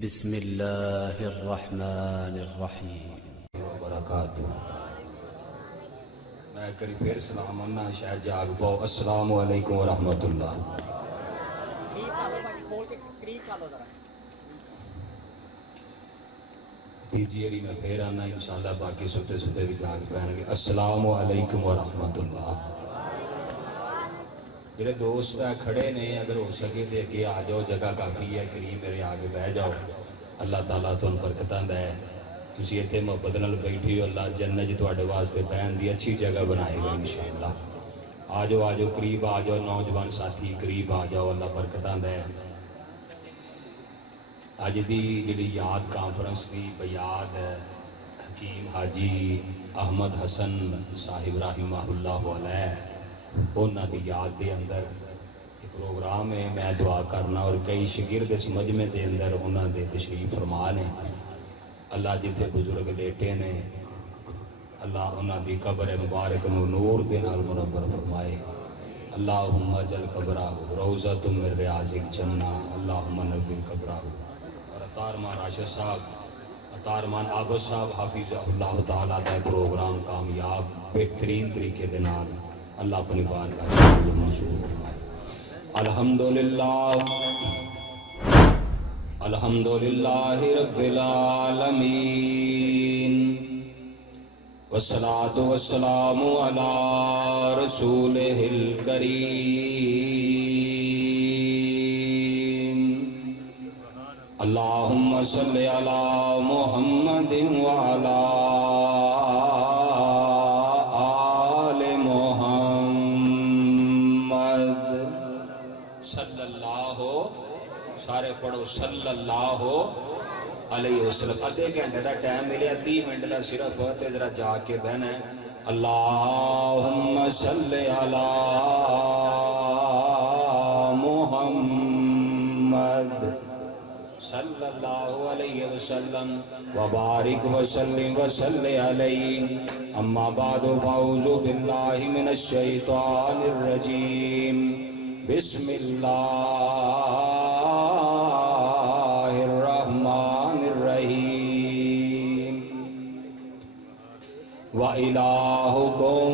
بسم اللہ الرحمن الرحیم وبرکاتہ۔ میں کری پھر سلام انا شاید جاگ پاؤ۔ السلام علیکم ورحمۃ اللہ۔ تیجی اری میں پھر آنا انشاءاللہ، باقی ستے ستے بھی جاگ پہن گے۔ السلام علیکم ورحمۃ اللہ۔ جڑے دوست ہے کھڑے نے، اگر ہو سکے دے کے آ جاؤ، جگہ کافی ہے، کریم میرے آگے بہ جاؤ۔ اللہ تعالیٰ تو ان برکتاں دے، تسی اتنے محبت نال بیٹھی ہو، اللہ جنت تواڈے واسطے بہن دی اچھی جگہ بنائے گا انشاءاللہ۔ آ جاؤ قریب آ جاؤ، نوجوان ساتھی قریب آ جاؤ، اللہ برکتاں دے۔ اج دی جڑی یاد کانفرنس دی بیاد ہے حکیم حاجی احمد حسن صاحب رحمہ اللہ علیہ، انہاں دی یاد دے اندر پروگرام ہے۔ میں دعا کرنا اور کئی شاگرد اس مجمع دے اندر انہاں دے تشریف فرما نے۔ اللہ جتھے بزرگ لیٹے نے، اللہ انہاں دی قبر مبارک نو نور دے نال منور فرمائے۔ اللہم اجعل قبرہ روضۃ من ریاض الجنہ، اللہم نور قبرہ۔ اور اطارمان راشد صاحب، اطارمان عابد صاحب حافظ اللہ تعالیٰ دا پروگرام کامیاب بہترین طریقے دے نال اللہ اپنی بارگاہ میں منظور فرمائے۔ الحمدللہ الحمدللہ رب العالمین، والصلاة والسلام علی رسولہ الکریم۔ اللہم صلی علی محمد وعلی آل محمد صلی اللہ، سارے پڑھو صلی اللہ علیہ وسلم۔ ادھے گھنٹے دا ٹائم ملے، 30 منٹ دا صرف، تے ذرا جا کے بہنا ہے۔ اللہم صلی علی محمد صلی اللہ علیہ وسلم وبارک وسلم وصلی علیہ۔ اما بعد فاعوذ باللہ من الشیطان الرجیم، بسم اللہ الرحمن الرحیم۔ وَإِلَٰهُكُمْ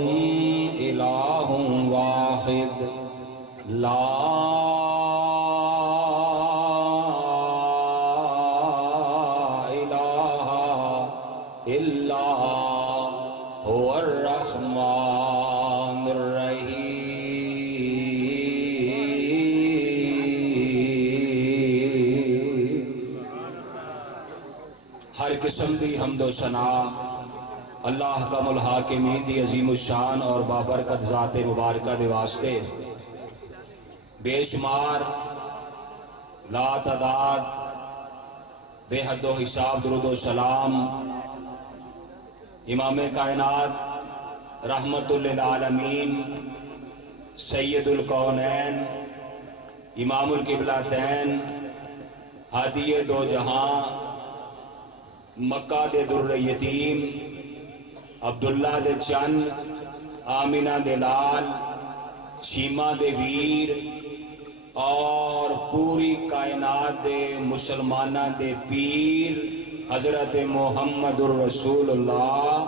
إِلَٰهٌ وَاحِدٌ لَا إِلَٰهَ إِلَّا هُوَ الرَّحْمَٰنُ الرَّحِيمُ۔ ہر قسم دی حمد و ثنا اللہ کا الحاکمین دی عظیم الشان اور بابرکت ذات مبارکہ دے واسطے، بے شمار لا تعداد بے حد و حساب درود و سلام امام کائنات رحمت للعالمین سید الکونین امام القبلتین ہادی دو جہاں مکہ دے در یتیم عبداللہ دے چند آمینہ دے لال شیمہ دے ویر اور پوری کائنات دے مسلمانہ دے پیر حضرت محمد الرسول اللہ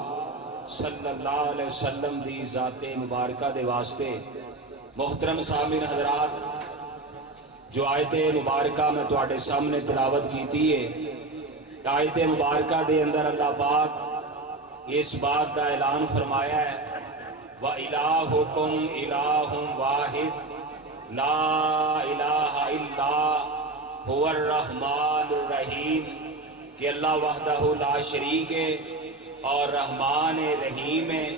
صلی اللہ علیہ وسلم دی ذات مبارکہ دے واسطے، محترم سامعین حضرات، جو آیت مبارکہ میں تواڈے سامنے تلاوت کیتی ہے، آیت مبارکہ دے اندر اللہ پاک اس بات دا اعلان فرمایا ہے، وَإِلَٰهُكُمْ إِلَٰهٌ وَاحِدٌ لَا إِلَٰهَ إِلَّا هُوَ الرَّحْمَٰنُ الرَّحِيمُ، کہ اللہ وحدہ لا شریک ہے اور رحمان رحیم ہے۔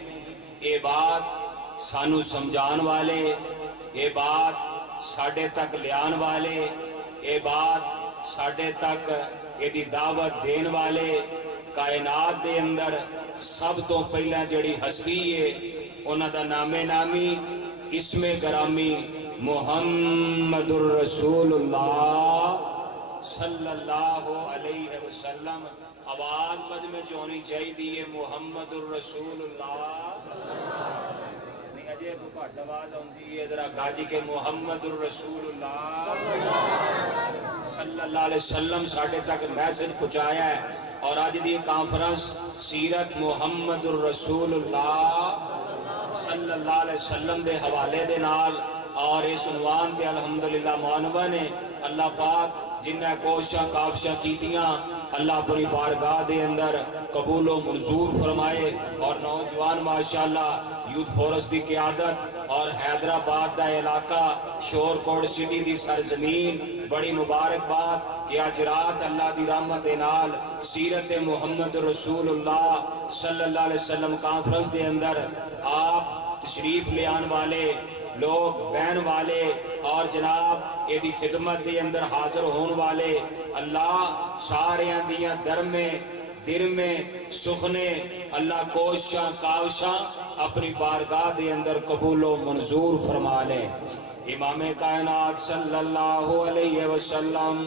یہ بات سانو سمجھان والے، یہ بات ساڈے تک لیان والے، یہ بات ساڈے تک یہ دعوت دین والے، کائنات دے اندر سب تو پہلا جڑی ہستی ہے انہاں دا نام نامی اسم گرامی محمد الرسول اللہ صلی اللہ علیہ وسلم۔ آواز مجمع چ ہونی چاہیے محمد الرسول اللہ۔ نہیں اجے کو گھٹ آواز آتی ہے، ذرا گاج کے محمد الرسول اللہ صلی اللہ علیہ وسلم ساڑھے تک میسج پہنچایا ہے. اور آج دی کانفرنس سیرت محمد الرسول اللہ صلی اللہ علیہ وسلم دے حوالے دے نال اور اس عنوان تے الحمدللہ معنوہ نے اللہ پاک جنہ کوشاں کابشاں کیتیاں اللہ اپنی بارگاہ دے اندر قبول و منظور فرمائے. اور نوجوان ماشاءاللہ یوتھ فورس دی قیادت اور حیدرآباد دا علاقہ شور کوٹ سٹی دی سرزمین بڑی مبارکباد کہ آج رات اللہ دی رحمت دے نال سیرت محمد رسول اللہ صلی اللہ علیہ وسلم کانفرنس دے اندر آپ تشریف لے آن والے لوگ بہن والے اور جناب یہ دی خدمت دے اندر حاضر ہون والے اللہ سارے دیاں درمیں درمیں سخنے اللہ کوشاں کاوشاں اپنی بارگاہ دے اندر قبول و منظور فرما لے. امام کائنات صلی اللہ علیہ وسلم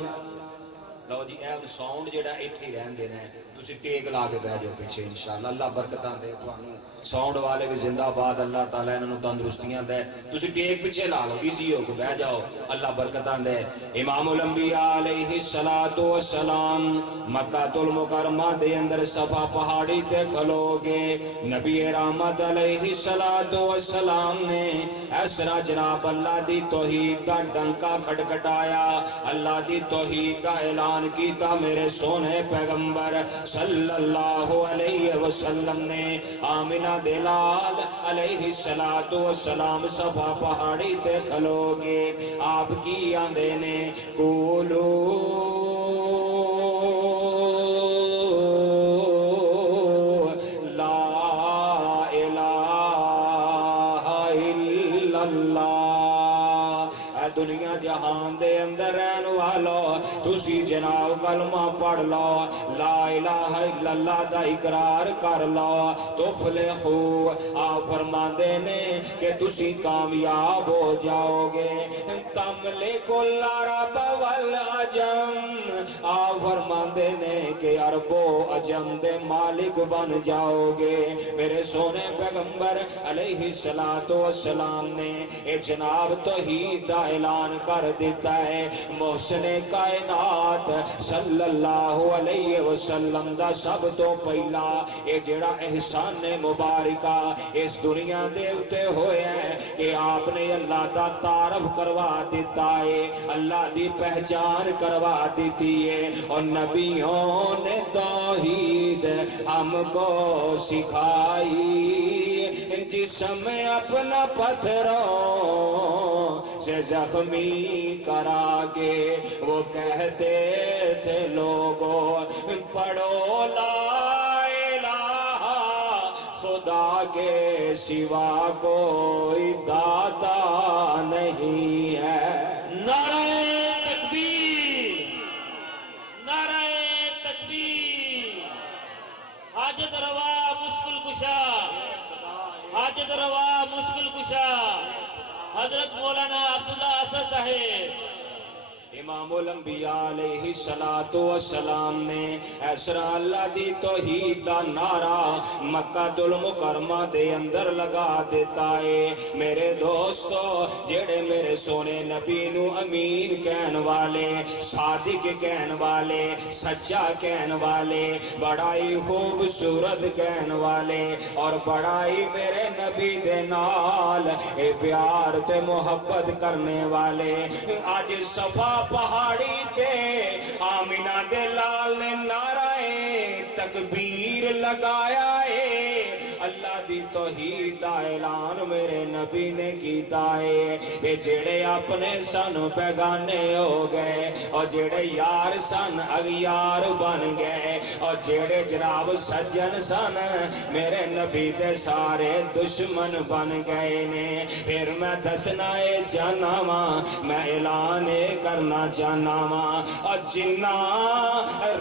لو جی اے ساؤنڈ جڑا ایتھے ہی رہن دینا ہے تسی ٹیک لا کے بیٹھ جاؤ پیچھے انشاءاللہ اللہ برکتاں دے تانوں. ساؤنڈ والے بھی زندہ باد اللہ تعالیٰ انہوں تندرستیاں دے. تسی ٹیک پیچھے لا لو ایزی ہو کے بیٹھ جاؤ اللہ برکتاں دے. امام الانبیاء علیہ السلام مکہ المکرمہ دے اندر صفا پہاڑی تے کھلو گے. نبی رحمت علیہ السلام نے ایسرا جناب اللہ دی توحید دا ڈنکا کھٹکھٹایا اللہ دی توحید دا اعلان کیتا. میرے سونے پیغمبر صلی اللہ علیہ وسلم نے آمینہ دلال علیہ السلام صفا پہاڑی تے کھلو گے. آپ کی آندے نے کولو لا الہ الا اللہ. اے دنیا جہان دے اندر رہن والو تسی جناب کلمہ پڑھ لو لا الہ الا اللہ دا اقرار کر لو تفلحو. آپ فرماندے نے کہ تسی کامیاب ہو جاؤ گے. تملک العرب والعجم آپ فرماندے نے کہ عرب و عجم دے مالک بن جاؤ گے. میرے سونے پیغمبر علیہ السلام نے اے جناب توحید دا اعلان کر دیتا ہے. محسن کائنات صلی اللہ علیہ وسلم دا سب تو پہلا اے جڑا احسان مبارکہ اس دنیا دے اتے ہوئے ہیں کہ آپ نے اللہ دا تعارف کروا دیتا ہے اللہ دی پہچان کروا دیتی ہے. اور نبیوں نے توحید ہم کو سکھائی جسم اپنا پتھروں سے زخمی کرا کے وہ کہتے تھے لوگوں پڑھو لا الہ خدا کے سوا کوئی داتا نہیں ہے. نعرہ تکبیر نعرہ تکبیر. حاجت روا مشکل کشا حاجت روا مشکل کشا حضرت مولانا عبداللہ اسد صاحب. امام الانبیاء علیہ السلام نے ایسرا اللہ دی توحید دا نعرہ مکہ المکرمہ دے اندر لگا دیتا ہے. میرے دوستو جڑے میرے سونے نبی نو امین کہن والے صادق کہن والے سچا کہن والے بڑائی خوبصورت کہن والے اور بڑائی میرے نبی دے نال اے پیار تے محبت کرنے والے آج صفا پہاڑی تے آمینہ دلال نے نعرہ تکبیر لگایا ہے. اللہ دی توحید دا اعلان میرے نبی نے کیتا ہے. اے جڑے اپنے سن بیگانے ہو گئے اور جڑے یار سن اغیار بن گئے اور جڑے جناب سجن سن میرے نبی دے سارے دشمن بن گئے نے. پھر میں دسنا اے جانا ماں میں اعلان کرنا چاہنا ماں اور جنہ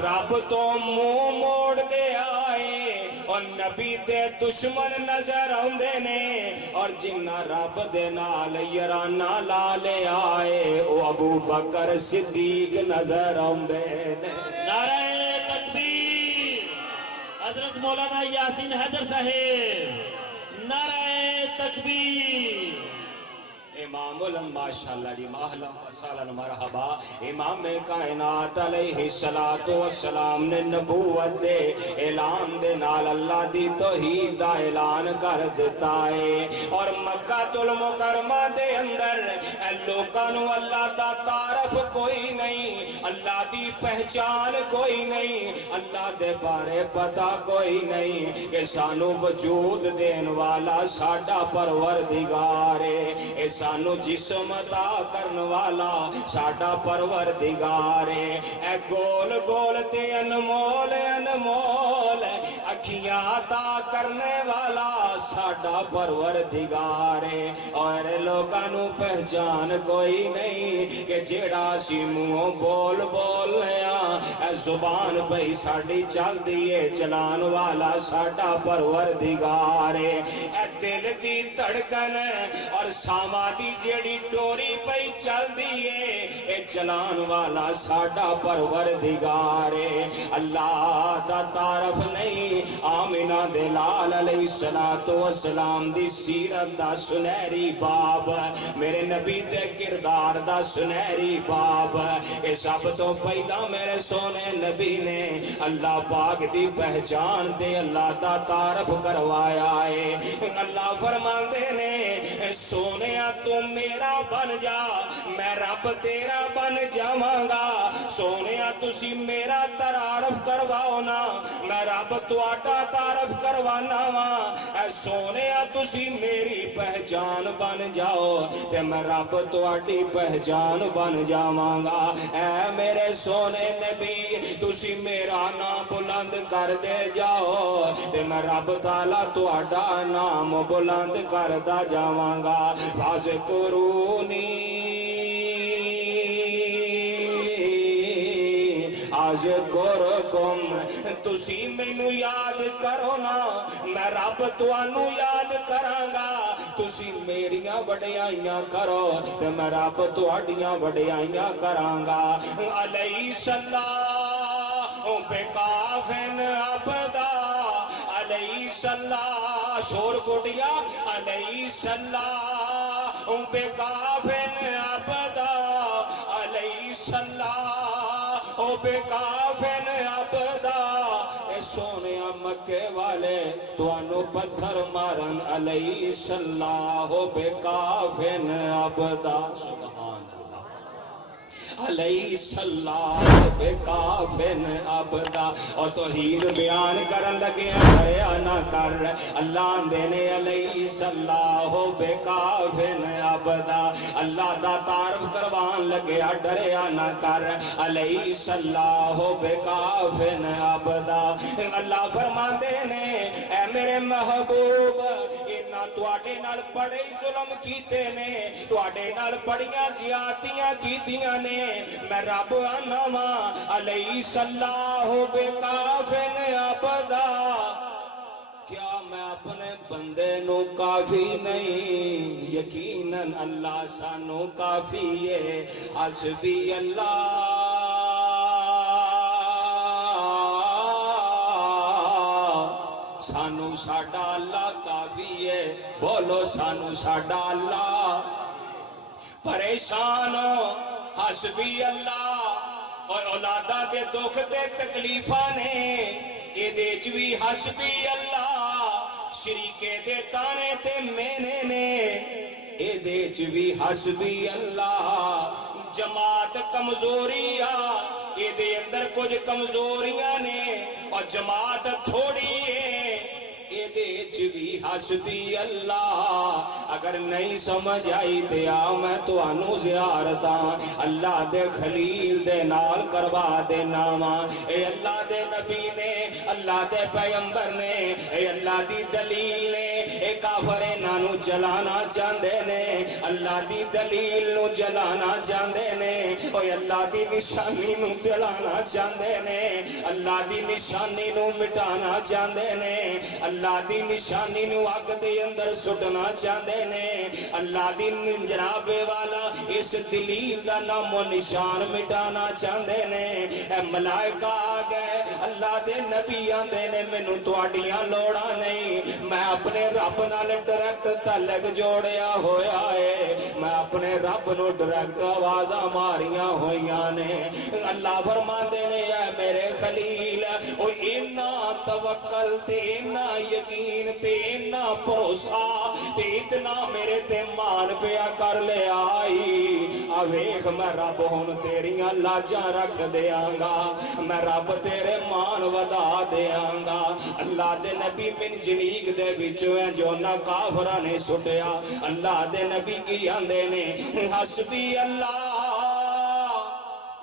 رب تو منہ موڑ دے آئے اور نبی دے دشمن نظر آندے نے اور جنہ رب دے نال یارانہ لا لے آئے او ابو بکر صدیق نظر آندے نے. نعرہ تکبیر حضرت مولانا یاسین حیدر صاحب. نعرہ تکبیر. امام الانبیاء ماشاءاللہ جی ماہلا مسالہ مرحبا امام کائنات علیہ السلام نے نبوت دے اعلان دے نال اللہ دی توحید دا اعلان کر دیتا ہے اور مکہ المکرمہ دے اندر لوکاں نو اللہ دا تعارف کوئی نہیں اللہ دی پہچان کوئی نہیں اللہ دے بارے پتہ کوئی نہیں کہ سانو وجود دین والا ساڈا پروردگار ہے سانو جسم عطا کرن والا ساڈا پروردگار ہے اے گول گول تے انمول انمول اکھیاں عطا کرنے والا ساڈا پروردگار ہے اور لوکاں نو پہچان کوئی نہیں کہ جیڑا سی منہوں بول بول لیا اے زبان پئی ساڈی چل دیے چلان والا ساڈا پروردگار ہے اے دل دی دھڑکن اور ساواں دی جیڑی ڈوری پئی چل دیے اے چلان والا ساڈا پروردگار ہے اللہ دا تعارف نہیں آمنہ دے لال علیہ السلام دی سیرت دا سنہری باب میرے نبی دے کردار دا سنہری باب اے سب تو پہلا میرے سونے نبی نے اللہ پاک دی پہچان دے اللہ دا تعارف کروایا ہے اللہ فرماندے نے سونیا تو میرا بن جا میں رب تیرا بن جاواں گا سونیا تسی میرا تعارف کرواؤ نا میں رب تواڈا تعارف کروانا وا اے سونیا تسی میری پہچان بن جاؤ تے میں رب تواڈی پہچان بن جاواں گا اے میرے سونے نبی تسی میرا نام بلند کر دے جاؤ تے میں رب تعالی تواڈا نام بلند کردا جاواں گا فذکرونی اذکرکم تسی مینوں یاد کرو نا میں رب تانوں یاد کراں گا تسی میریاں وڈیائیاں کرو تے میں رب تہاڈیاں وڈیائیاں کراں گا علیہ اللہ بکافن عبدا علیہ اللہ شور گڈیا علیہ اللہ بکافن عبدا علیہ اللہ او بکافن عبدا اے سونیا مکے والے توانو پتھر مارن علیہ الصلوۃ بکافن عبدا سبحان علیہ الصلوۃ بکافن عبدا اور توحید بیان کرن لگے ڈریا نہ کر اللہ دینے علیہ الصلوۃ بکافن عبدا اللہ دا تعارف کروان لگے ڈریا نہ کر علیہ الصلوۃ بکافن عبدا اللہ فرماندے نے اے میرے محبوب انہاں تواڈے نال بڑے ظلم کیتے نے تواڈے نال بڑیاں زیادتیاں کیتیاں نے میں رب آنا وا علیہ الصلوۃ بکافن عبدا کیا میں اپنے بندے نو کافی نہیں یقیناً اللہ سانو کافی ہے حسبی اللہ سانو ساڈا اللہ کافی ہے بولو سانو ساڈا اللہ پریشان ہو حسبی اللہ اور اولادہ دے دکھ دے تکلیفاں نے اے دے چوی حسبی اللہ شریکے دے تانے تے مینے نے اے دے چوی حسبی اللہ جماعت کمزوری آ اے دے اندر کچھ کمزوریاں نے اور جماعت تھوڑی ہے اے دے چوی حسبی اللہ اگر نہیں سمجھ آئی تے آ میں تو انو زیارتاں اللہ دے خلیل دے نال کروا دے ناما اے اللہ دے نبی نے اللہ دے پیغمبر نے اے اللہ دی دلیل نے اے کافر نانو جلانا چاندے نے اللہ دی دلیل نو جلانا چاندے نے اے اللہ دی نشانی نو جلانا چاندے نے اللہ دی نشانی نو مٹانا چاندے نے اللہ دی نشانی نو اگ دے اندر سٹنا چاندے نے اللہ دی جناب والا اس دلیل دا نام و نشان مٹانا چاندے نے اے ملائکہ گئے اللہ دے نبی آندے نے مینوں تواڈیاں لوڑاں نہیں میں اپنے رب نال ڈائریکٹ تعلق جوڑیا ہویا ہے میں اپنے رب نو ڈائریکٹ آوازاں ماریاں ہویاں نے اللہ فرماندے نے اے میرے خلیل او اینا توکل تے اینا یقین تے اینا بھروسہ تے اتنا میرے تے مان پیا کر لے آئی ویکھ میں رب ہن تیریاں لاجاں رکھ دیاں گا میں رب تیرے مان ودا دیاں گا اللہ دے نبی من جنیق دے وچوں ہے جو نہ کافراں نے سٹیا اللہ دے نبی کی آندے نے حسبی اللہ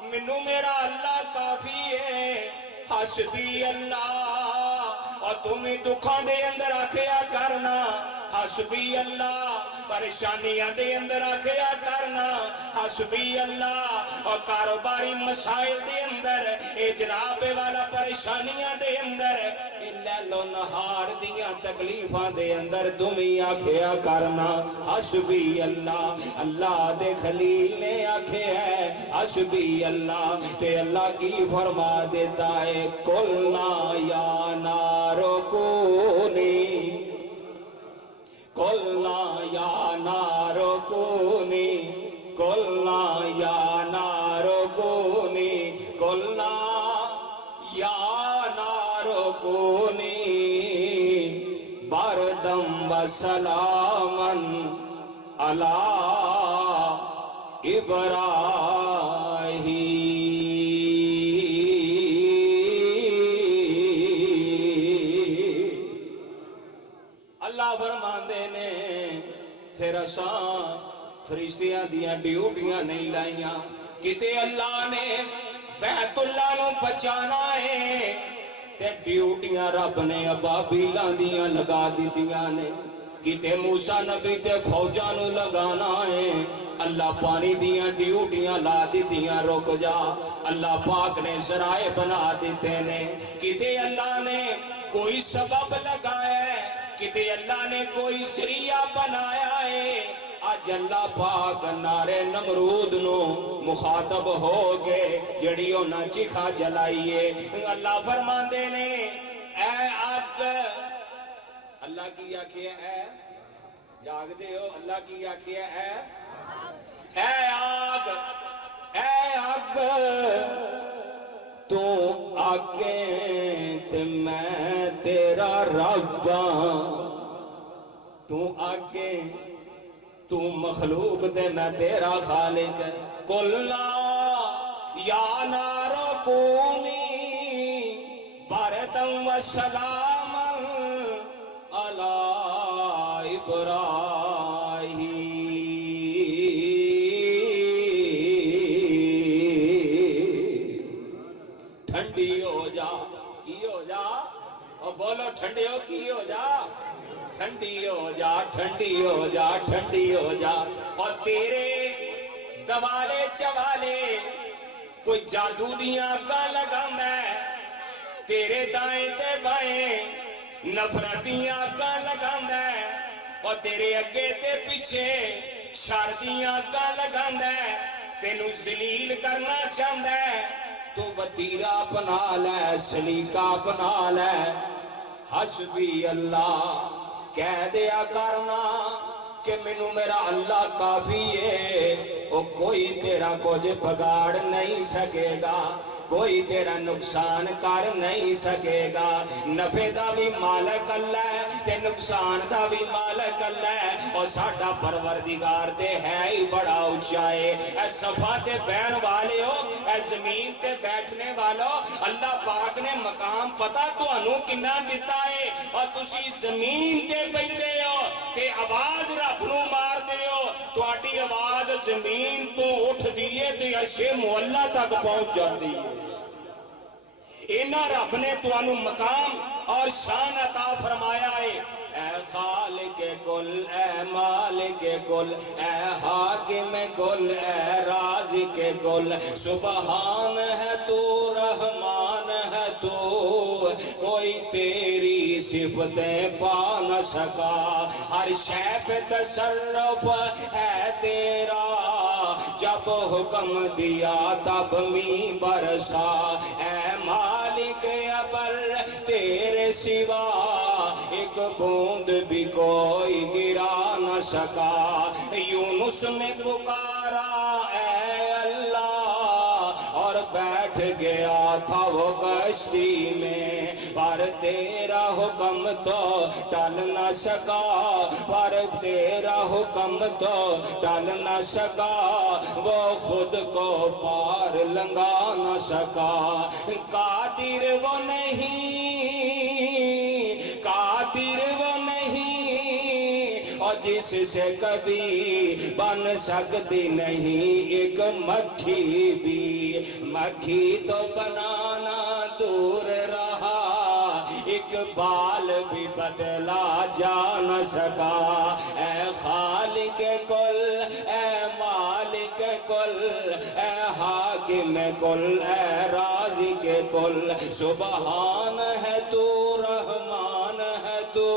منو میرا اللہ کافی ہے حسبی اللہ اور تمہیں دکھاں دے اندر آکھیا کرنا حسبی اللہ پریشانیاں دے اندر آکھیا کرنا حسبی اللہ اور کاروباری مسائل دے اندر اے جناب والا پریشانیاں دے اندر لیلو نہار دیاں تکلیفاں دے اندر تمہیں آکھیا کرنا حسبی اللہ اللہ دے خلیل نے آکھے ہے حسبی اللہ تے اللہ کی فرما دیتا ہے قلنا یا نارو کونی قلنا یا نارو کونی قلنا یا نارو کونی قلنا یا نارو کونی بردم و سلامن علی ابراہیم اللہ فرماندے نے پھر اساں فرشتیاں دیاں ڈیوٹیاں نہیں لائیاں کتے اللہ نے بیت اللہ نو بچانا ہے تے ڈیوٹیاں رب نے ابابیلاں دیاں لگا دیتیاں نے کتے موسیٰ نبی تے فوجاں نو لگانا ہے اللہ پانی دیاں ڈیوٹیاں لا دیتیاں رک جا اللہ پاک نے ذرائع بنا دیتے نے کتے اللہ نے کوئی سبب لگایا ہے کتے اللہ نے کوئی ذریعہ بنایا ہے آج اللہ پاک نارے نمرود نو مخاطب ہو کے جڑی ہونا چکھا جلائیے اللہ فرماندے نے اے آگ اللہ کی آکھیے اے جاگ دے ہو اللہ کی آکھیے اے آگ تو آگے تے میں تیرا رب تو آگے تو مخلوق تے میں تیرا خالق قلنا یا نارو کونی بردم و سلاما علی ابراہیم ٹھنڈی ہو جا کی ہو جا اور بولو ٹھنڈی ہو کی ہو جا ٹھنڈی ہو جا ٹھنڈی ہو جا ٹھنڈی ہو جا اور تیرے دوالے چوالے کوئی جادو دیاں کا لگاندہ ہے تیرے دائیں تے بائیں نفرتیاں کا لگاندہ ہے اور تیرے اگے تے پیچھے شردیاں کا لگاندہ ہے تینو ذلیل کرنا چاہندہ ہے تو وطیرہ بنا لے سلیقہ بنا لے حسبی اللہ کہہ دیا کرنا کہ منو میرا اللہ کافی ہے او کوئی تیرا کچھ بگاڑ نہیں سکے گا کوئی تیرا نقصان کر نہیں سکے گا نفع دا بھی مالک اللہ ہے تے نقصان دا بھی مالک اللہ ہے اور ساڈا پروردگار تے ہے ہی بڑا اونچا ہے اے صفا تے بہن والے ہو اے زمین تے بیٹھنے والو اللہ پاک نے مقام پتا تانوں کنا دتا ہے اور تسی زمین تے بیٹھے ہو تے آواز رب نو مار دے ہو تہاڈی آواز زمین تو اٹھ دیے تے عرش معلا تک پہنچ جاتی ہے اینا رب نے تانوں مقام اور شان عطا فرمایا ہے اے خالق کل اے مالک کل اے حاکم کل اے رازق کل سبحان ہے تو رحمان ہے تو کوئی تیری صفتیں پا نہ سکا ہر شے پہ تصرف ہے تیرا جب حکم دیا تب می برسا اے مالک سوا ایک بوند بھی کوئی گرا نہ سکا یونس نے پکارا اے اللہ اور بیٹھ گیا تھا وہ کشتی میں پر تیرا حکم تو ٹل نہ سکا پر تیرا حکم تو ٹل نہ سکا وہ خود کو پار لنگا نہ سکا قادر وہ نہیں قادر وہ نہیں اور جس سے کبھی بن سکتی نہیں ایک مکھی بھی مکھی تو بنانا دور رہا ایک بال بھی بدلا جا نہ سکا اے خالق کل اے مالک کل اے حاکم کل اے رازق کل سبحان ہے تو رحمان ہے تو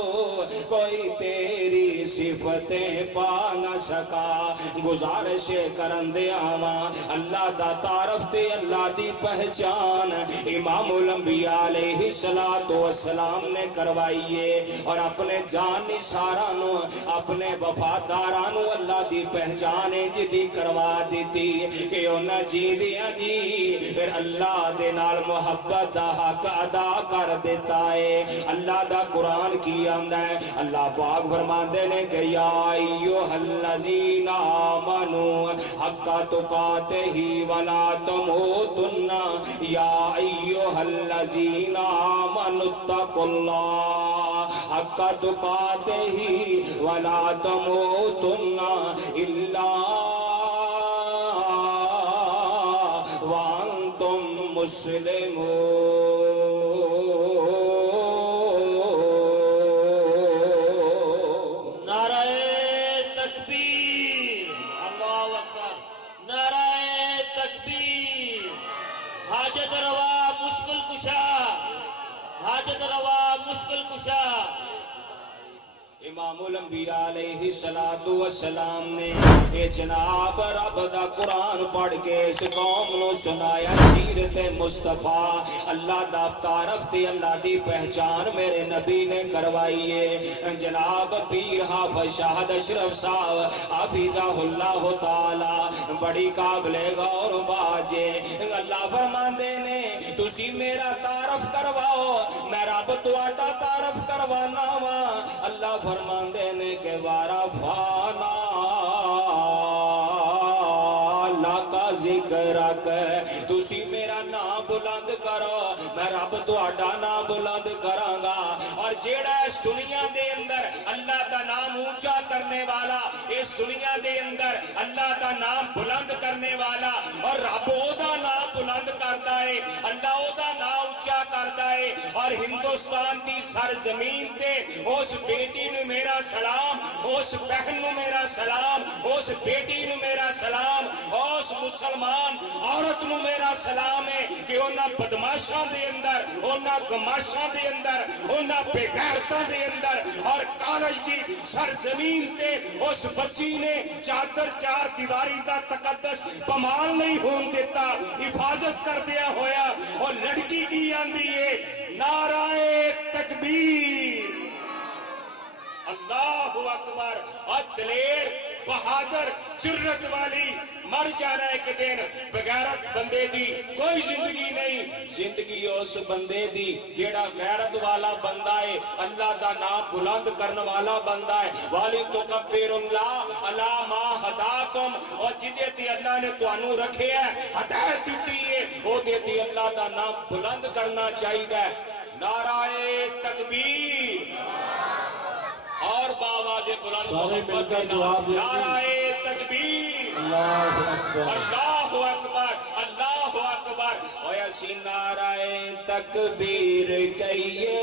کوئی تیری صفتیں پا نہ سکا گزارش کرن دے آواں اللہ دا تعارف تے اللہ دی پہچان امام الانبیاء علیہ السلام نے کروائیے اور اپنے جان نثارانو اپنے وفادارانو اللہ دی پہچان جدی کروا دیتی کہ انہاں جی دیاں جی پھر اللہ دے نال محبت دا حق ادا کر دیتا ہے اللہ دا قرآن کی آمدہ ہے اللہ پاک فرماندے نے کہ یا ایوہ الذین آمنوا حق تقاتہ ولا تموتن یا ایوہ الذین آمنوا اتقوا اللہ حق تقاتہ ولا تموتن الا وانتم مسلمون حاجت روا مشکل کشا امام الانبیاء علیہ السلام نے اے جناب رب دا قرآن پڑھ کے اس قوم نو سنایا سیرت مصطفیٰ اللہ دا تعارف تے اللہ دی پہچان میرے نبی نے کروائیے جناب پیر حافظ شاہد اشرف صاحب حافظہ اللہ تعالی بڑی قابل غور باجے اللہ فرماندے نے تسی میرا تعارف کرواؤ میں رب تہاڈا تعارف کروانا وا اللہ فرماندے نے کہ وارا فانا لاکا ذکر تسی میرا نام بلند کرو میں رب تہاڈا نام بلند کراں گا اور جیڑا اس دنیا دے اندر اللہ دا نام اونچا کرنے والا اس دنیا دے اندر اللہ دا نام بلند کرنے والا اور رب او دا نام بلند کردا ہے اللہ او دا نام اونچا کردا ہے اور ہندوستان دی سرزمین تے اس بیٹی نو میرا سلام اس بہن نو میرا سلام اس بیٹی نو میرا سلام اس مسلمان عورت نو میرا سلام ہے کہ انہاں بدماشاں دے اندر انہاں گماشاں دے اندر انہاں بے غیرتاں دے اندر اور کالج دی سرزمین تے اس بچی نے چادر چار دیواری دا تقدس پمال نہیں ہون دیتا حفاظت کر دیا ہویا اور لڑکی کی آندی ہے نعرہ تکبیر اللہ اکبر اور دلیر بہادر جرت والی مر جانا ایک دن بغیرت بندے دی کوئی زندگی نہیں زندگی اس بندے دی جیڑا غیرت والا بندہ ہے اللہ دا نام بلند کرنے والا بندہ ہے والی تکبر اللہ علی ما ہداکم اور جدے تی اللہ نے توانو رکھے ہے ہدایت دیتی ہے وہ دیتی اللہ دا نام بلند کرنا چاہیے نعرہ تکبیر اور باواز بلند محبت نعرہ تکبیر اللہ اکبر اللہ اکبر اور اسی نعرہ تکبیر کہیے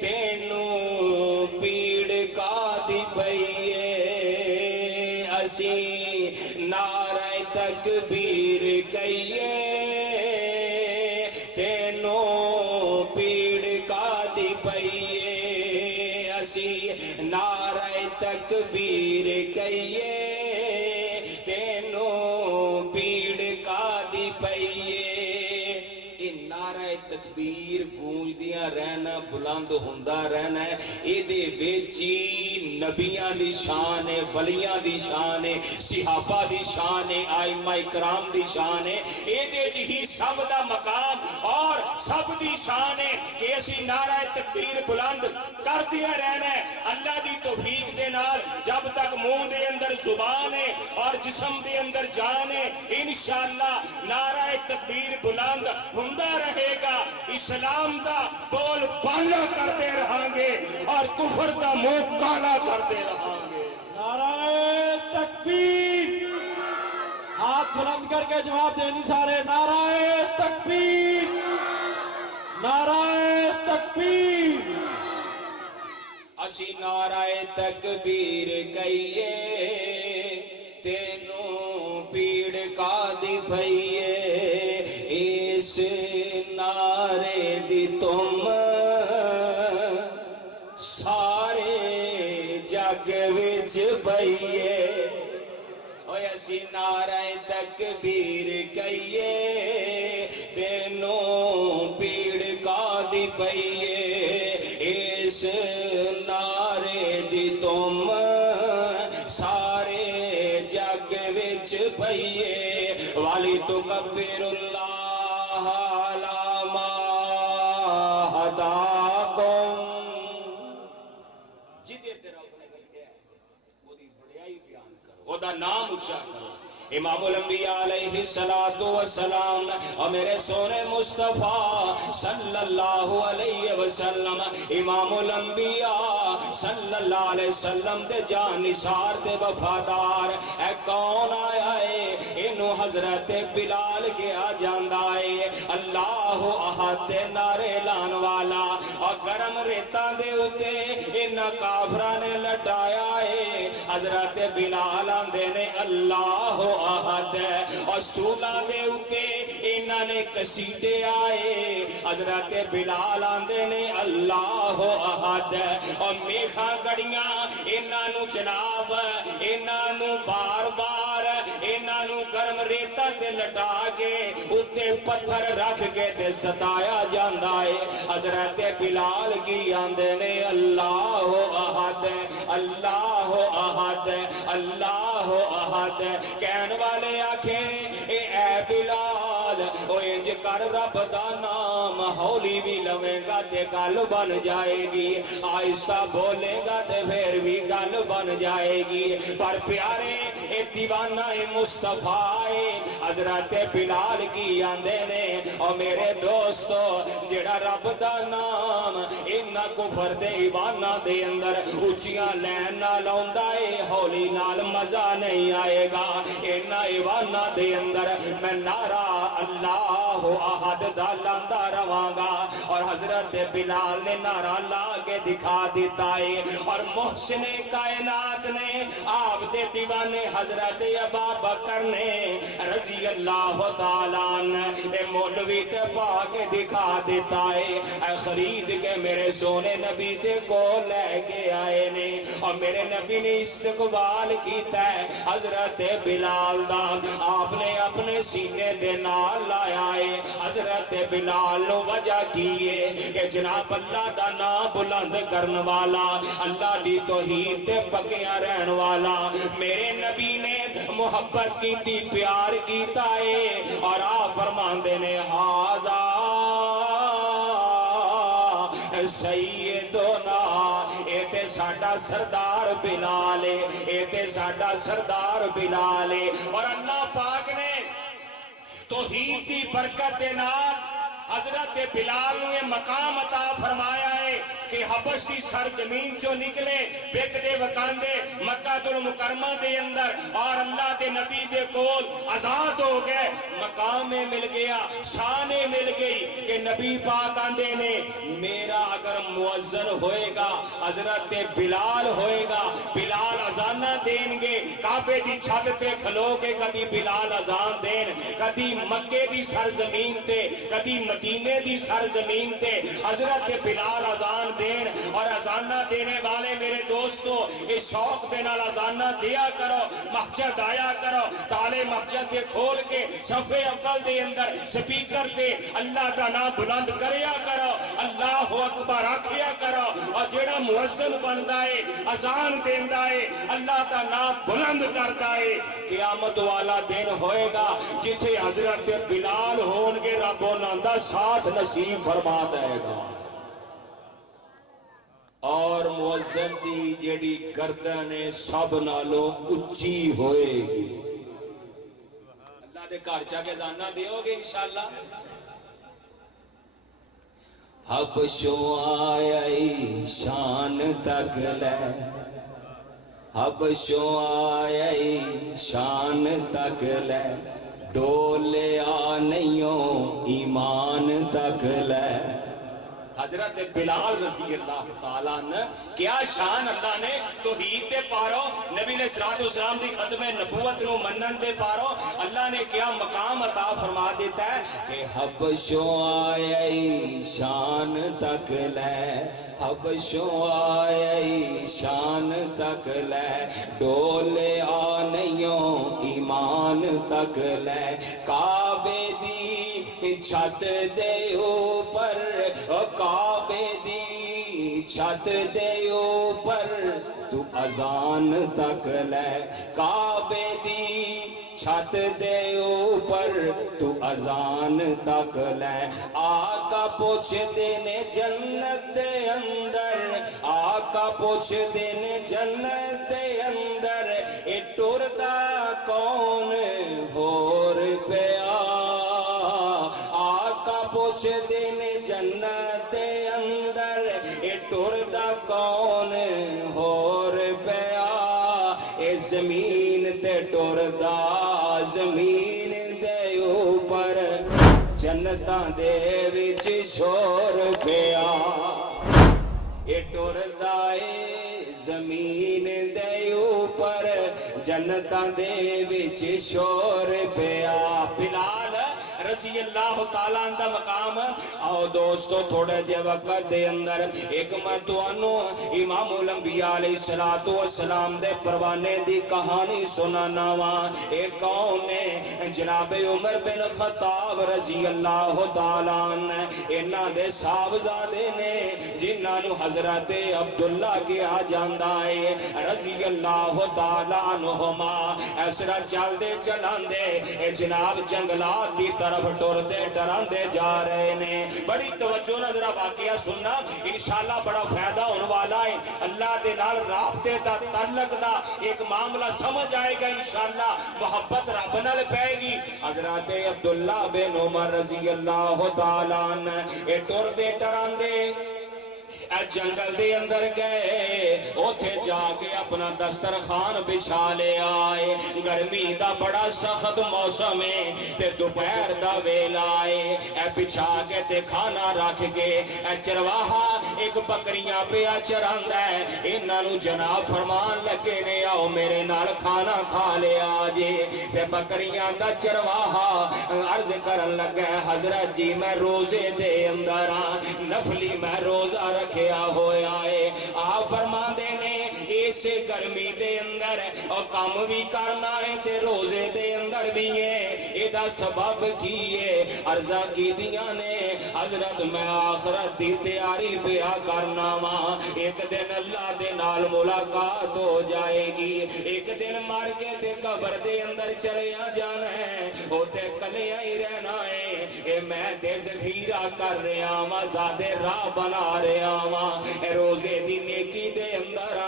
تینوں پیڑ کا دی پئیے اسی نعرہ تکبیر کہیے تینوں پیڑ کا دی پئیے اسی نعرہ تکبیر کہیے تینوں پیڑ کا دی پئیے نعرہ تکبیر گونجدیاں رہنا بلند ہوندا رہنا ہے اے دے وچ نبیاں دی شان ہے ولیاں دی شان ہے صحابہ دی شان ہے ائمہ کرام دی شان ہے اے دے ہی سب دا مقام اور سب دی شان ہے کہ اسی نعرہ تکبیر بلند کردیا رہنا ہے اللہ دی توفیق دے نال جب تک منہ دے اندر زبان ہے اور جسم دے اندر جان ہے انشاءاللہ نعرہ تکبیر بلند ہوندا رہے گا اسلام دا بول بالا کرتے رہاں گے اور کفر دا منہ کالا کرتے رہاں گے نعرہ تکبیر ہاتھ بلند کر کے جواب دینی سارے نعرہ تکبیر نعرہ تکبیر اسی نعرہ تکبیر کہیے تینوں پیڑ کا دی پئیے اس نعرے دی تم سارے جگ وچ پئیے اوے اسی نعرہ تکبیر کہیے تینوں پیڑ کا دی پئیے اس نعرے دی تم سارے جگ وچ پئیے والی تکبر اللہ علی ما ہداکم جدے تیرا رب نے رکھیا ہے وہ دی بڑائی بیان کرو او دا نام اونچا کرو امام الانبیاء علیہ السلام اور میرے سونے مصطفیٰ صلی اللہ علیہ وسلم امام الانبیاء صلی اللہ علیہ وسلم دے جان نثار دے وفادار اے کون آیا ہے انہوں حضرت بلال کے آ جاندہ ہے اللہ احد دے نعرے لان والا اور گرم ریتاں دے اتے انہاں کافران نے لٹایا ہے حضرت بلال آندے نے اللہ احد اور سولہ دے اتے انہاں نے کسیدے آئے حضرت بلال آندے نے اللہ احد اور میخا گڑیاں انہاں نو جناب انہاں نو بار بار انہاں نو گرم ریتا تے لٹا کے اتے پتھر رکھ کے تے ستایا جاندہ ہے حضرت بلال کی آندے نے اللہ احد اللہ احد اللہ احد کہن والے آنکھیں اے بلال او انج کر رب دا نام ہولی بھی لویں گا تے گل بن جائے گی آہستہ بولے گا تے پھر بھی گل بن جائے گی پر پیارے اے دیوانہ مصطفیٰ حضرت بلال کی آندے نے اور میرے دوستو جڑا رب دا نام انہاں کفر دے ایوانہ دے اندر اچھیاں لین نہ لوندا ہے ہولی نال مزہ نہیں آئے گا انہاں ایوانہ دے اندر میں نعرہ اللہ احد دا لاندہ رواں گا اور حضرت بلال نے نعرہ لا کے دکھا دیتا ہے اور محسن کائنات نے آپ دے دیوانے حضرت ابا بکر نے رضی اللہ تعالیٰ نے مولوی تے پا کے دکھا دیتا ہے اے خرید کے میرے سونے نبی دے کو لے کے آئے نے اور میرے نبی نے استقبال کیتا ہے حضرت بلال دا آپ نے اپنے سینے دے نال لایا ہے حضرت بلال نو وجہ کیے کہ جناب اللہ دا نام بلند کرن والا اللہ دی توحید تے پکیاں رہن والا میرے نبی نے محبت کی تھی پیار کیتا ہے اور آپ فرماندے نے ہاذا سیدنا اے تے ساڈا سردار بلال ہے اے تے ساڈا سردار بلال ہے اور اللہ پاک نے توحید دی برکت دے نال حضرت بلال نے مقام عطا فرمایا ہے کہ حبش دی سرزمین چو نکلے ویک دے وکاندے مکہ المکرمہ دے اندر اور اللہ دے نبی دے کول آزاد ہو گئے مقام میں مل گیا شان مل گئی کہ نبی پاک آندے نے میرا اگر مؤذن ہوئے گا حضرت بلال ہوئے گا بلال اذانہ دیں گے کعبے دی چھت تے کھلو کے کدی بلال اذان دین کدی مکے دی سرزمین تے کدی مدینے دی سرزمین تے حضرت بلال اذان دین اور اذانہ دینے والے میرے دوستو اس شوق دے نال اذانہ دیا کرو مسجد آیا کرو تالے مسجد دے کھول کے صفے اول دے اندر سپیکر دے اللہ اللہ دا نام بلند کریا کرو اللہ اکبر آکھیا کرو اور جیڑا مؤذن بندا ہے اذان دیندا ہے اللہ دا نام بلند کردا ہے قیامت والا دن ہوئے گا جتھے حضرت بلال ہون گے رب انہاں دا ساتھ نصیب فرما دے گا اور مؤذن دی جیڑی گردن سب نالوں اچھی ہوئے گی اللہ دے گھر جا کے زانہ دیو گے انشاءاللہ حبشوں آئی شان تک لے حبشوں آئی شان تک لے ڈولے آنیوں ایمان تک لے حضرت بلال رضی اللہ تعالیٰ نے کیا شان اللہ نے توحید دے پارو نبی علیہ السلام دی خدمت نبوت نو منن دے پارو اللہ نے کیا مقام عطا فرما دیتا ہے کہ حبشوں آئی شان تک لے حبشوں آئی شان تک لے ڈولے آنیوں ایمان تک لے کعبے دی چھت دے اوپر کعبے دی چھت دے اوپر تو اذان تک لے کعبے دی چھت دے اوپر تو اذان تک لے آقا پوچھ دینے جنت دے اندر آقا پوچھ دینے جنت دے اندر اے ٹردا کون ہور پیا آقا پوچھ دینے جنت دے اندر اے ٹردا کون ہور پیا اے زمین تے ٹردا زمین دے اوپر جنتاں دے وچ شور پیا اے ٹردا اے زمین دے اوپر جنتاں دے وچ شور پیا بلال رضی اللہ تعالیٰ اندہ مقام آؤ دوستو تھوڑے جے وقت دے اندر ایک میں توانو امام الانبیاء علیہ السلام دے پروانے دی کہانی سنانا وہاں ایک کون نے جناب عمر بن خطاب رضی اللہ تعالیٰ انہاں دے صاحبزادے نے جنہاں نو حضرت عبداللہ کیا جاندہ ہے رضی اللہ تعالیٰ عنہما ایسرا چل دے چلان دے جناب جنگلات دی طرف ٹردے ڈراندے جا رہے نے بڑی توجہ نظرہ واقعہ سننا انشاءاللہ بڑا فائدہ ہونے والا ہے اللہ دے نال رابطے دا تعلق دا ایک معاملہ سمجھ آئے گا انشاءاللہ محبت رب نال پائے گی حضرت عبداللہ بن عمر رضی اللہ تعالیٰ اے ٹردے ڈراندے جنگل دے اندر گئے اوتھے جا کے اپنا دسترخوان بچھا لے آئے گرمی دا بڑا سخت موسم ہے تے دوپہر دا ویلا آئے بچھا کے تے کھانا رکھ کے چرواہا ایک بکریاں پہ چراندا ہے انہاں نو جناب فرمان لگے نے آؤ میرے نال کھانا کھا لے آجے تے بکریاں دا چرواہا عرض کرن لگا حضرت جی میں روزے دے اندر نفلی میں روزہ رکھیا ہویا ہے آپ فرما دینے اس گرمی دے اندر اور کام بھی کرنا ہے تے روزے دے اندر بھی ہے ایدہ سبب کیے عرضہ کی دیا نے حضرت میں آخرت دی تیاری پیا کرنا ماں ایک دن اللہ دے نال ملاقات ہو جائے گی ایک دن مار کے تے قبر دے اندر چلیا جانا ہے او تے کلیا ہی رہنا ہے اے میں تے ذخیرہ کر رہا ماں زادے راہ بنا رہا ماں روزے دی نیکی دے اندر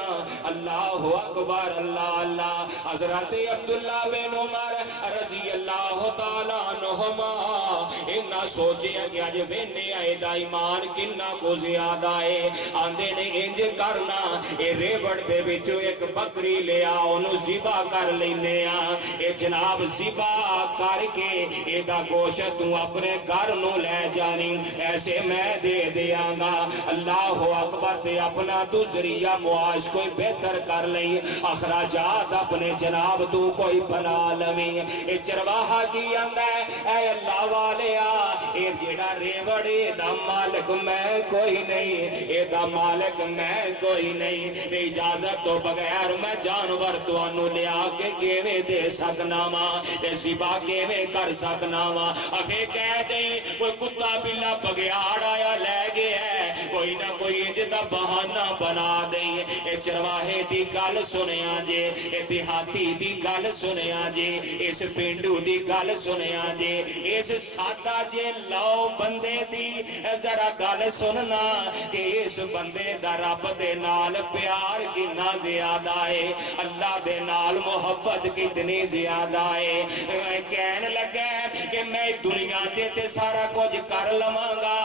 اللہ اکبر اللہ اللہ حضرت عبداللہ بن عمر رضی اللہ تعالیٰ عنہما انہا سوچے کہ آج وینے آئے دا ایمان کننا کو زیادہ ہے آندے نے انج کرنا اے ریوڑ دے بچو ایک بکری لے آنو زبا کر لینے اے جناب زبا کر کے اے دا گوشت تو اپنے گھر نو لے جانی ایسے میں دے دیا گا اللہ اکبر تے اپنا تو ذریعہ معاش کوئی بہتر کر لیں اخراجات اپنے جناب تو کوئی بنا لیں اے چرواہا کی اندہ اے اللہ والے اے جیڑا ریوڑے دا مالک میں کوئی نہیں اے دا مالک میں کوئی نہیں اجازت تو بغیر میں جانور تو انو لیا کے کیوے دے سکنا ماں اے زبا کیوے کر سکنا ماں اکھے کہہ دیں کوئی کتا بلا بگیاڑ آیا لے گیا ہے، کوئی نہ کوئی جدا بہانہ بنا دے۔ اے چرواہے دی گل سنیا جے، اے دیہاتی دی گل سنیا جے، اس پینڈو دی گل سنیا جے، اس سادہ جے لو بندے دی ذرا گل سننا کہ اس بندے دا رب دے نال پیار کتنا زیادہ ہے، اللہ دے نال محبت کتنی زیادہ ہے۔ کہنے لگا کہ میں دنیا تے سارا کچھ کر لواں گا،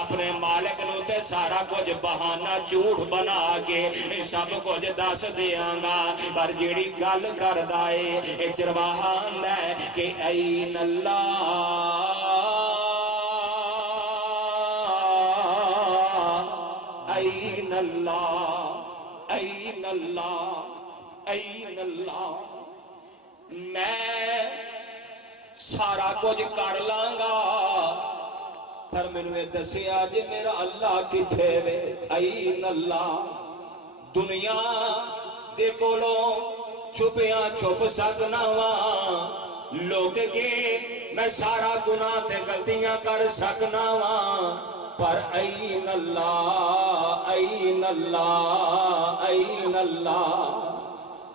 اپنے مالک نو تے سارا کچھ بہانہ جھوٹ بنا کے سب کچھ دس دیاں گا، پر جیڑی گل کردا ہے اے چرواہا آندا ہے کہ این اللہ این اللہ این اللہ این اللہ، میں سارا کچھ کر لاں گا پر مینوں اے دسیا جے میرا اللہ کتھے وے۔ این اللہ، دنیا دے کولوں چھپیاں چھپ سکنا وا، لوگ کے میں سارا گناہ تے غلطیاں کر سکنا وا، پر این اللہ این اللہ این اللہ،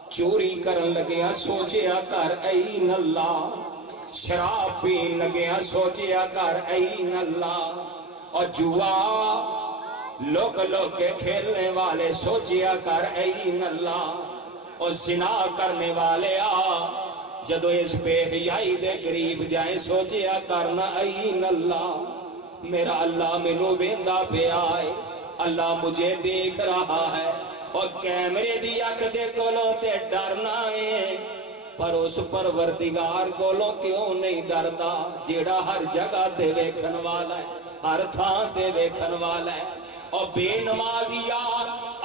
چوری کرن لگیا سوچیا کر این اللہ، شراب پین لگیا سوچیا کر این اللہ، اور جوا لوک لوک کے کھیلنے والے سوچیا کر این اللہ، اور زنا کرنے والے جدو اس بے حیائی دے قریب جائیں سوچیا کرنا این اللہ، میرا اللہ مینوں ویندا پیا ہے، اللہ مجھے دیکھ رہا ہے، اور کیمرے دی اکھ دے کولوں تے ڈرنا ہے، پر اس پروردگار کولوں کیوں نہیں ڈردا جیڑا ہر جگہ تے ویکھن والا ہے، ہر تھان تے ویکھن والا ہے۔ اور بے نمازیا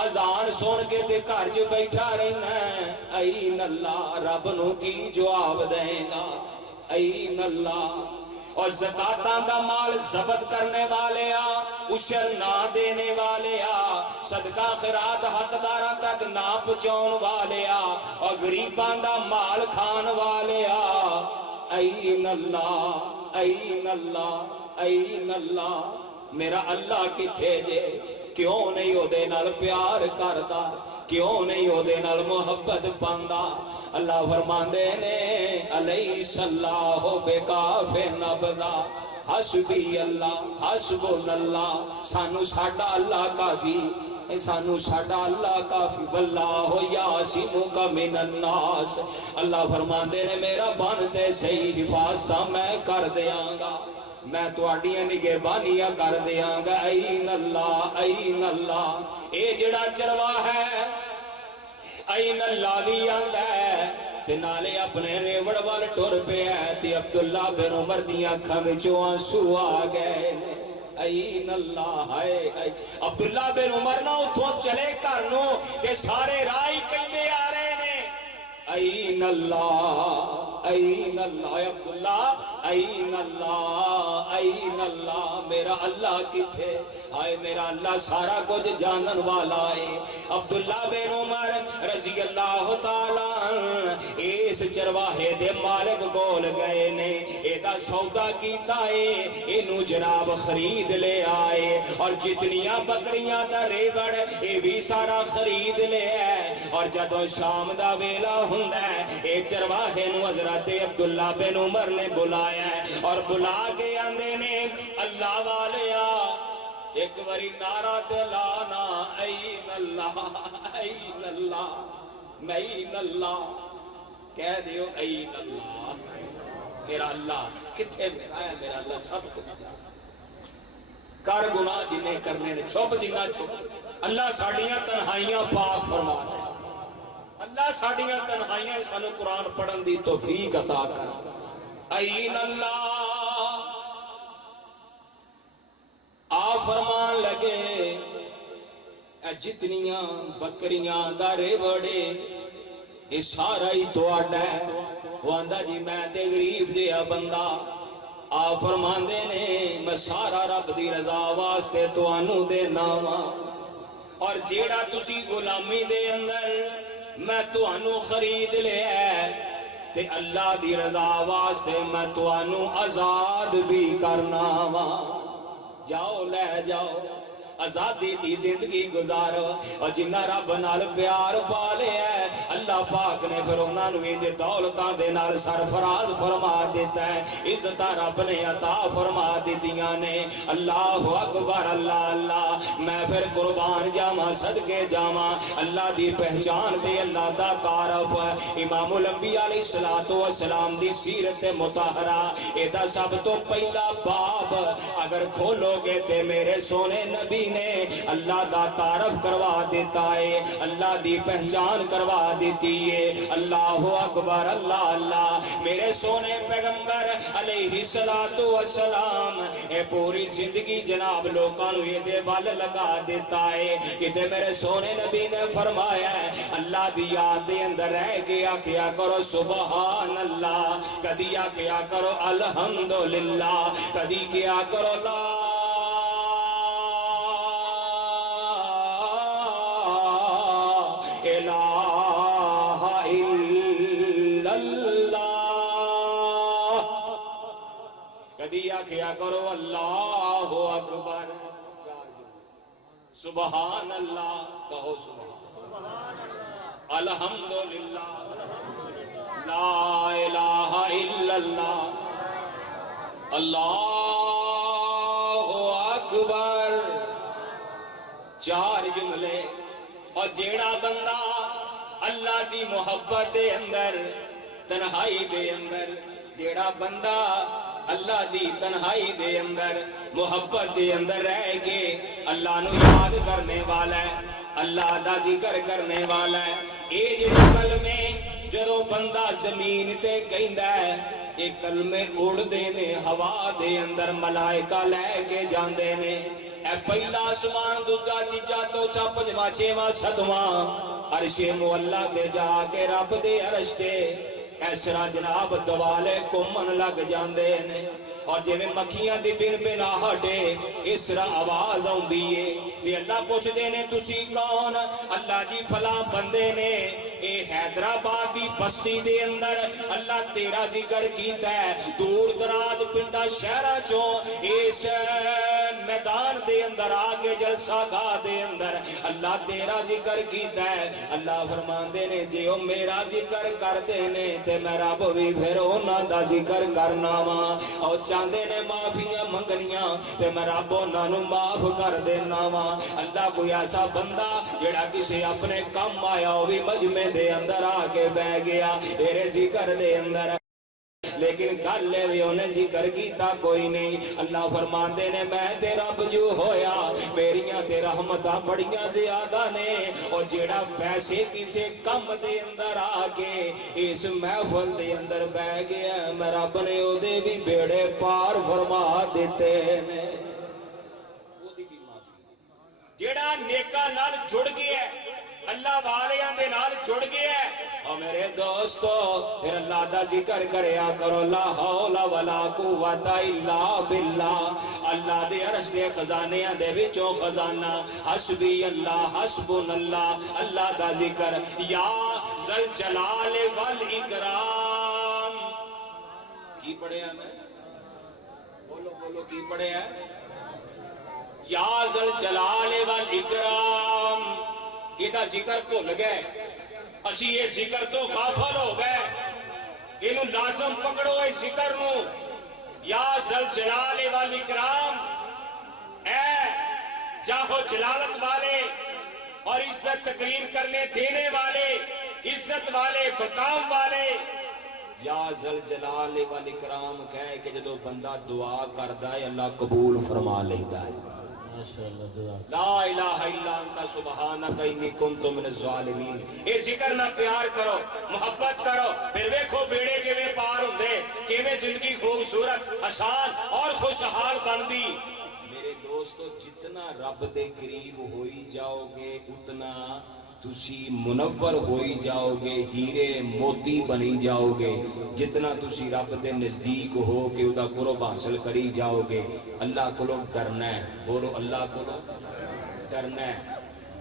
اذان سن کے تے گھر جو بیٹھا رہنا ہے، این اللہ، رب نو کی جواب دے گا، این اللہ۔ اور زکاتاں دا مال ضبط کرنے والے عشر نہ دینے والے صدقہ خیرات حقداراں تک نہ پہنچاؤن والے اور غریباں دا مال کھان والے، این اللہ این اللہ این اللہ، میرا اللہ کتھے جے؟ کیوں نہیں او دے نال پیار کردا، کیوں نہیں او دے نال محبت پاندا؟ اللہ فرماندے نے الیس اللہ بکافٍ عبدا، حسبی اللہ حسب اللہ، سانو ساڈا اللہ کافی، سانو ساڈا اللہ کافی، واللہ یعصمک من الناس، اللہ فرماندے نے میرا بنتے صحیح حفاظت میں کر دیاں گا، میں تواڈیاں نگہبانیاں کر دیاں گا، این اللہ این اللہ۔ اے جڑا چرواہ ہے این اللہ بھی آندا ہے تے نالے اپنے ریوڑ وال ٹر پیا تے عبداللہ بن عمر دیاں اکھاں وچوں آنسو آ گئے، این اللہ ہے۔ عبداللہ بن عمر نہ اتھوں چلے گھر نو تے سارے راہی کہندے آ رہے نے این اللہ این اللہ، عبداللہ این اللہ این اللہ، میرا اللہ کتھے؟ آئے میرا اللہ سارا کچھ جانن والا ہے۔ عبداللہ بن عمر رضی اللہ تعالیٰ اس چرواہے دے مالک بول گئے نے، ایدہ سودا کیتا ہے، انہوں جناب خرید لے آئے، اور جتنیاں بکریاں دا ریوڑ اے بھی سارا خرید لے آئے، اور جدو شام دا ویلا ہوندا ہے اے چرواہے نو حضرت عبداللہ بن عمر نے بلایا ہے، اور بلا کے آندے نے اللہ والیا ایک باری نعرہ دلانا، این اللہ این اللہ این اللہ، کہہ دیو این اللہ، میرا اللہ کتھے بٹھایا؟ میرا اللہ سب کچھ جانا، کر گناہ جنہیں کرنے نے چھپ جنہ چھپ، اللہ ساڑیاں تنہائیاں پاک فرما دے، اللہ ساڑیاں تنہائیاں سانو قرآن پڑھن دی توفیق عطا کر، این اللہ۔ آپ فرمان لگے جتنیاں بکریاں دا ریوڑے یہ سارا ہی تواڈا ہے، وہ آندا جی میں تے غریب دیا بندہ، آپ فرماندے نے میں سارا رب دی رضا واسطے تانوں دینا وا، اور جیڑا تسی غلامی دے اندر میں تانوں خرید لیا ہے، تے اللہ دی رضا واسطے میں توانوں آزاد بھی کرنا وا جاؤ لے جاؤ آزادی دی زندگی گزارو اور جنہ رب نال پیار پا لیا ہے اللہ پاک نے پھر انہاں نوں انج دولتاں دے نال سرفراز فرما دیتا ہے عزتاں رب نے عطا فرما دتیاں نے اللہ اکبر اللہ اللہ میں پھر قربان جاواں صدقے جاواں اللہ دی پہچان تے اللہ دا تعارف امام الانبیاء علیہ الصلوۃ والسلام دی سیرت مطہرہ اے دا سب تو پہلا باب اگر کھولو گے تے میرے سونے نبی نے اللہ دا تعارف کروا دیتا ہے اللہ دی پہچان کروا دیتی ہے اللہ اکبر اللہ اللہ میرے سونے پیغمبر علیہ الصلوۃ والسلام اے پوری زندگی جناب لوکاں نوں یہ دے ول لگا دیتا ہے کہ تے میرے سونے نبی نے فرمایا ہے اللہ دی یاد دے اندر رہ کے آکھیا کرو سبحان اللہ کدی آکھیا کرو الحمدللہ کدی کیا کرو لا الہ الا اللہ کدی آکھیا کرو اللہ اکبر سبحان اللہ کہو سبحان الحمدللہ لا الہ الا اللہ اللہ اکبر چار جملے اور جیڑا بندہ اللہ دی محبت دے اندر تنہائی دے اندر جیڑا بندہ اللہ دی تنہائی دے اندر محبت دے اندر رہ کے اللہ نو یاد کرنے والا ہے اللہ دا ذکر کرنے والا ہے اے جڑے کلمے جدوں بندہ زمین تے کہندا ہے اے کلمے اڑ دے نے ہوا دے اندر ملائکہ لے کے جاندے نے اے پہلا آسمان دوجا تیجا چوتھا پنجواں چھواں ستواں عرش معلا تے جا کے رب دے عرش تے اس طرح جناب دوالے گھومن لگ جاندے نے اور جویں مکھیاں دی بن بناہٹ اس طرح آواز آوندی ہے تے اللہ پوچھدے نے تسی کون اللہ جی فلاں بندے نے اے حیدرآباد دی بستی دے اندر اللہ تیرا ذکر کیتا ہے دور دراز پنڈا شہراں چوں اس میدان دے اندر آگے جلسہ گاہ دے اندر اللہ تیرا ذکر کیتا ہے اللہ فرماندے نے جے او میرا ذکر کردے نے تے میں رب بھی پھر انہاں دا ذکر کرنا وا او چاندے نے معافیاں منگنیاں تے میں رب انہاں نوں معاف کر دینا وا اللہ کوئی ایسا بندہ جڑا کسے اپنے کم آیا او بھی مجمع دے اندر آ کے بہ گیا تیرے ذکر دے اندر لیکن گل لے بھی انہیں ذکر کیتا کوئی نہیں اللہ فرماندے نے میں تے رب جو ہویا میریاں تے رحمتاں بڑیاں زیادہ نے اور جیڑا پیسے کسے کم دے اندر آ کے اس محفل دے اندر بہ گیا میں رب نے او دے بھی بیڑے پار فرما دیتے نے او دی بھی معافی جیڑا نیکاں نال جڑ گیا اللہ والیاں دے نال جڑ گیا اور میرے دوستو پھر اللہ دا ذکر کریا کرو لا حول ولا قوت الا باللہ اللہ دے عرش دے خزانیاں دے وچوں خزانہ حسبی اللہ حسبن اللہ اللہ دا ذکر یا ذل جلال والاکرام کی پڑھیا میں بولو بولو کی پڑھیا یا ذل جلال والاکرام یہ دا ذکر بھول گئے اسی یہ ذکر تو غافل ہو گئے انہوں لازم پکڑو اس ذکر نو یا ذل جلال والاکرام اے جاہو جلالت والے اور عزت تقریم کرنے دینے والے عزت والے مقام والے یا ذل جلال والاکرام کہے کہ جدو بندہ دعا کردا ہے اللہ قبول فرما لیتا ہے لا الہ الا انت سبحانک انی کنت من الظالمین اے ذکر نہ پیار کرو محبت کرو پھر ویکھو بیڑے کیویں پار ہوندے کیویں زندگی خوبصورت آسان اور خوشحال بندی میرے دوستو جتنا رب دے قریب ہوئی جاؤ گے اتنا تسی منور ہوئی جاؤ گے ہیرے موتی بنی جاؤ گے جتنا تسی رب دے نزدیک ہو کے ادا قرب حاصل کری جاؤ گے اللہ کو ڈرنا ہے بولو اللہ کو ڈرنا ہے